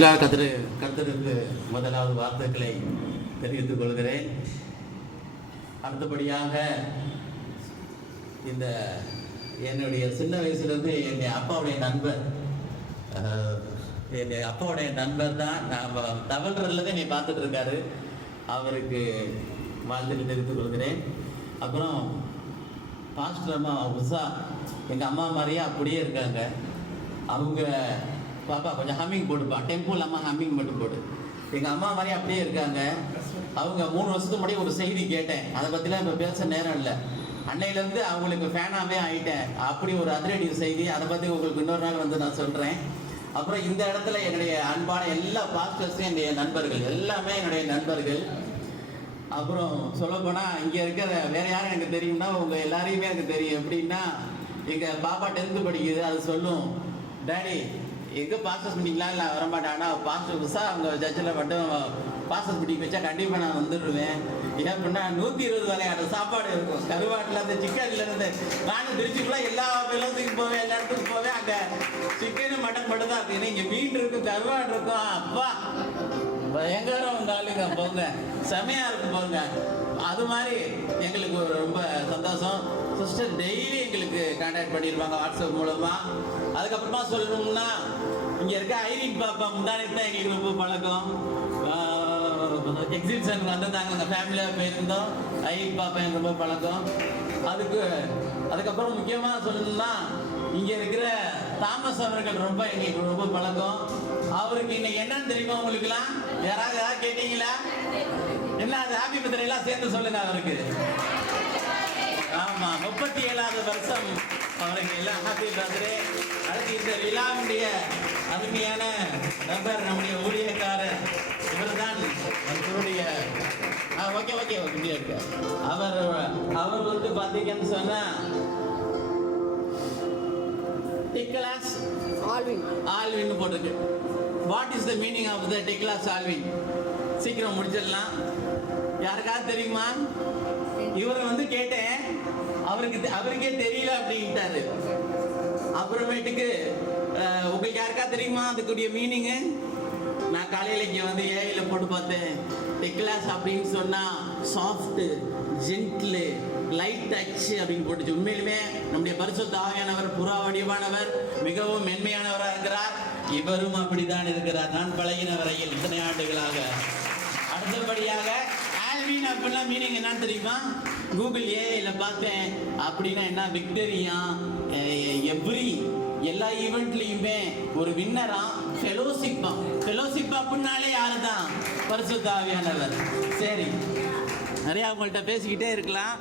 கர்த்தருக்கு முதலாவது வார்த்தைகளை தெரிவித்துக் கொள்கிறேன். அடுத்தபடியாக இந்த என்னுடைய சின்ன வயசுலேருந்து என்னுடைய அப்பாவுடைய நண்பர் தான் நாம் தவழ்றதுலேருந்து என்னை பார்த்துட்டு இருக்காரு. அவருக்கு வாழ்த்துக்கள் தெரிவித்துக் கொள்கிறேன். அப்புறம் பாஸ்டர் அம்மா உஷா எங்கள் அம்மா மாதிரியே அப்படியே இருக்காங்க. அவங்க பாப்பா கொஞ்சம் ஹம்மிங் போடுப்பா, டெம்போ இல்லாமல் ஹம்மிங் மட்டும் போடு. எங்கள் அம்மா மாதிரி அப்படியே இருக்காங்க. அவங்க 3 வருஷத்துக்கு முன்னாடி ஒரு செய்தி கேட்டேன், அதை பற்றிலாம் இப்போ பேச நேரம் இல்லை. அன்னையிலேருந்து அவங்களுக்கு ஃபேனாகவே ஆகிட்டேன். அப்படி ஒரு அதிரடி செய்தி, அதை பற்றி உங்களுக்கு இன்னொரு நாள் வந்து நான் சொல்கிறேன். அப்புறம் இந்த இடத்துல என்னுடைய அன்பான எல்லா பாஸ்டர்ஸும் என்னுடைய நண்பர்கள், எல்லாமே என்னுடைய நண்பர்கள். அப்புறம் சொல்லப்போனால் இங்கே இருக்கிற வேறு யாரும் எனக்கு தெரியும்னா உங்கள் எல்லாரையுமே எனக்கு தெரியும். எப்படின்னா எங்கள் பாப்பா 10th படிக்குது. அது சொல்லும், டேடி எங்கே பாஸ்டர்ஸ் மீட்டிங்லாம் இல்லை வரமாட்டேன், ஆனால் பாஸ்டர் உஷா அவங்க சர்ச்சில் மட்டும் பாஸ்டர்ஸ் மீட்டிங் வச்சா கண்டிப்பாக நான் வந்துடுவேன். ஏன் அப்படின்னா 120 விளையாட்டு சாப்பாடு இருக்கும். கருவாட்டில் அந்த சிக்கன்லேருந்து நானும் திருச்சிக்குள்ளே எல்லா விலத்துக்கு போவேன், எல்லா இடத்துக்கும் போவேன். அங்கே சிக்கனு மட்டன் மட்டும் தான் இருக்கு. இங்கே மீன் இருக்கும், கருவாடு இருக்கும். அப்பா பயங்கரம் உங்க ஆளுங்க, போங்க செமையாக இருக்கும் போங்க. அது மாதிரி எங்களுக்கு ரொம்ப சந்தோஷம். சிஸ்டர் டெய்லி எங்களுக்கு கான்டாக்ட் பண்ணியிருப்பாங்க வாட்ஸ்அப் மூலமாக. அதுக்கப்புறமா சொல்லணும்னா இங்கே இருக்க ஐரின் பாப்பா முன்னாடி தான் எங்களுக்கு ரொம்ப பழக்கம். எக்ஸிபிஷன் வந்திருந்தாங்க, எங்கள் ஃபேமிலியாக போயிருந்தோம். ஐரின் பாப்பா எனக்கு ரொம்ப பழக்கம். அதுக்கப்புறம் முக்கியமாக சொல்லணும்னா இங்கே இருக்கிற தாமஸ் அவர்கள் ரொம்ப எங்களுக்கு ரொம்ப பழக்கம். அவருக்கு இன்னைக்கு என்னன்னு தெரியுமா உங்களுக்குலாம்? யாராவது கேட்டீங்களா? என்ன அது ஹாப்பி பர்த்டேலாம் சேர்த்து சொல்லுங்க அவருக்கு. ஆமாம், 37வது வருஷம் அவருக்கு எல்லாம் ஹாப்பி பர்த்டே. அடுத்து இந்த விழாவுடைய அருமையான நபர் நம்முடைய ஊழியக்காரர் இவர் தான். இவருடைய ஓகே அவர் வந்து பார்த்தீங்கன்னு சொன்னால் டிக்லாஸ் ஆல்வின் போட்டிருக்கு. What is the meaning of the டிக்லாஸ் ஆல்வின்? சீக்கிரம் முடிச்சிடலாம். யாருக்காவது தெரியுமா? இவரை வந்து கேட்டேன், அவருக்கே தெரியல அப்படின்ட்டாரு. அப்புறமேட்டுக்கு உங்களுக்கு யாருக்கா தெரியுமா அதுக்குரிய மீனிங்கு? நான் காலையில் இங்கே வந்து ஏஐயில் போட்டு பார்த்தேன். டிக்லாஸ் அப்படின்னு சொன்னால் சாஃப்ட், ஜென்டில், லைட் டச் அப்படின்னு போட்டுச்சு. உண்மையிலுமே நம்முடைய பரிசுத்த ஆவியானவர் புறா வடிவானவர், மிகவும் மென்மையானவராக இருக்கிறார். இவரும் அப்படித்தான் இருக்கிறார். நான் பழகின வரையில் இத்தனை ஆண்டுகளாக. அடுத்தபடியாக ஆல்வின் அப்படின்னா மீனிங் என்னன்னு தெரியுமா? கூகுள் ஏஐயில் பார்த்தேன். அப்படின்னா என்ன? விக்டரியா, எவ்ரி எல்லா ஈவெண்ட்லையுமே ஒரு வின்னரா, ஃபெலோஷிப் அப்படின்னாலே யாரு தான்? பரிசுத்த ஆவியானவர். சரி, நிறையா உங்கள்கிட்ட பேசிக்கிட்டே இருக்கலாம்.